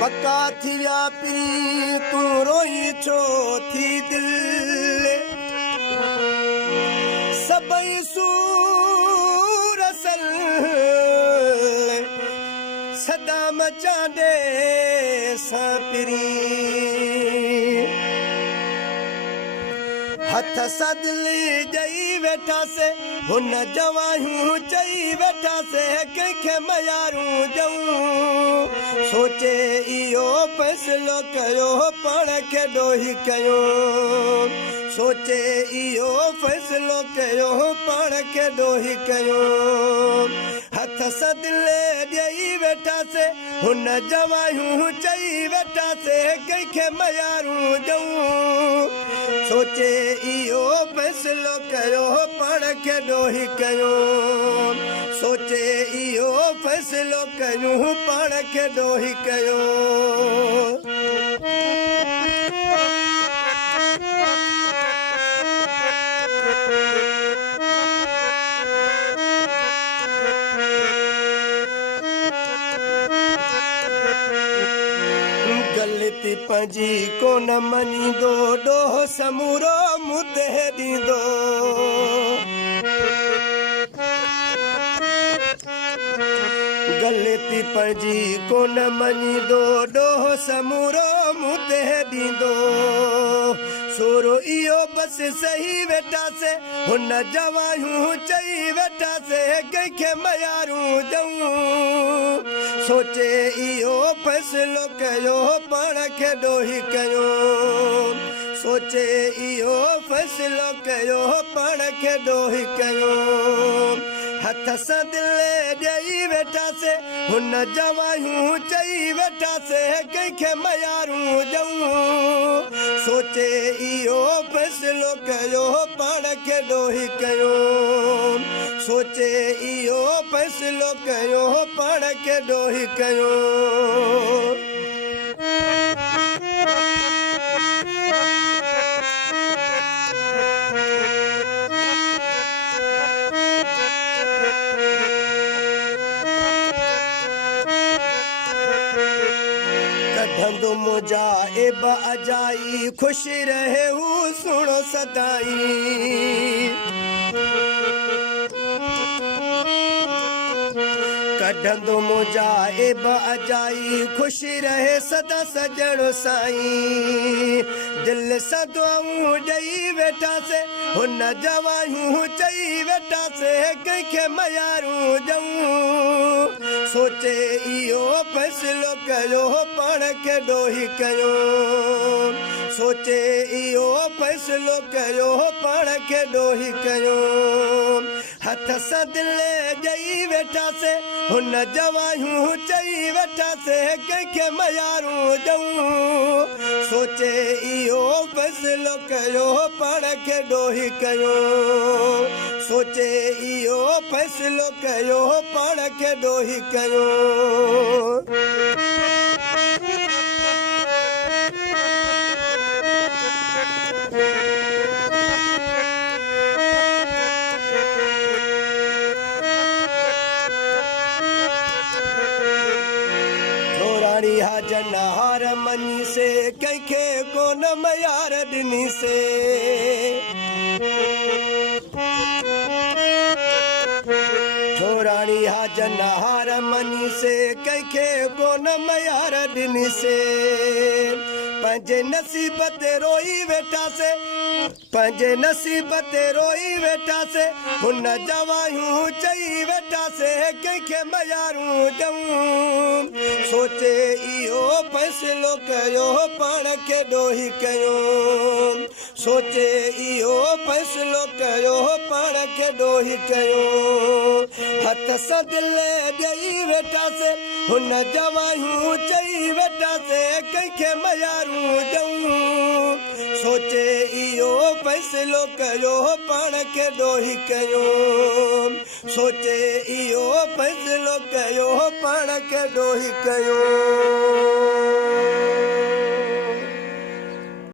पक्का थी विया पी तूं रोई छो थी दिल सभई सूर असल सदा मचांदे सां पिरी हथ सदली ॾेई वेठासे हुन जवायूं चई वेठासे कंहिंखे मयारूं ॾियूं सोचे इहो फ़ैसिलो कयो पाण खे ॾोही कयो सोचे इहो फ़ैसिलो कयो पाण खे ॾोही कयो हथ सदले ॾेई वेठासे हुन जवायूं चई वेठासे कंहिंखे मयारूं ॾियूं सोचे इहो फ़ैसिलो कयो पाण खे ॾोही कयो सोचे इहो फ़ैसिलो कयूं पाण खे ॾोही कयो गलती पंहिंजी कोन मञींदो ॾोह समूरो मुदे ॾींदो गलती पंहिंजी कोन मञींदो ॾोह समूरो मुदे ॾींदो सोरो इहो बसि सही वेठासे हुन जवायूं चई वेठासे कंहिंखे मयारूं ॾियूं सोचे इहो फ़ैसिलो कयो पाण खे ॾोही कयो सोचे इहो फ़ैसिलो कयो पाण खे ॾोही कयो हथ सदले ॾेई वेठासे हुन जवायूं चई वेठासे कंहिंखे मयारूं ॾियूं सोचे इहो फ़ैसिलो कयो पाण खे ॾोही कयो सोचे इहो फ़ैसिलो कयो पाण खे ॾोही कयो कढंदो मुजाइब अजाई ख़ुशि रहे हू सुणो सदाई कढंदो मुजाइब अजाई ख़ुशि रहे सदा सजणो साईं दिलि सां दुआऊं ॾेई वेठासे हुन जवायूं चई वेठासे कंहिंखे मयारूं ॾियूं सोचे इहो फ़ैसिलो कयो पाण खे ॾोही कयो सोचे इहो फ़ैसिलो कयो पाण खे ॾोही कयो हथ सदले ॾेई वेठासे हुन जवायूं चई वेठासे कंहिंखे मयारूं ॾियूं सोचे इहो फ़ैसिलो कयो पाण खे ॾोही कयो सोचे इहो फ़ैसिलो कयो पाण खे ॾोही कयो हाजन हार मनी से कंहिंखे कोन मयार ॾिनी से छोराणी हाजन हार मनी से कंहिंखे कोन मयार ॾिनी से पंहिंजे नसीब ते रोई वेठासे पंहिंजे नसीब ते रोई वेठासे हुन जवायूं चई वेठासे कंहिंखे मयारूं ॾियूं सोचे इहो फ़ैसिलो कयो पाण खे ॾोही कयो सोचे इहो फ़ैसिलो कयो पाण खे ॾोही कयो हथ सदले ॾेई वेठासे हुन जवायूं चई वेठासे कंहिंखे मयारूं ॾियूं सोचे इहो फ़ैसिलो कयो पाण खे ॾोही कयो सोचे इहो फ़ैसिलो कयो पाण खे ॾोही कयो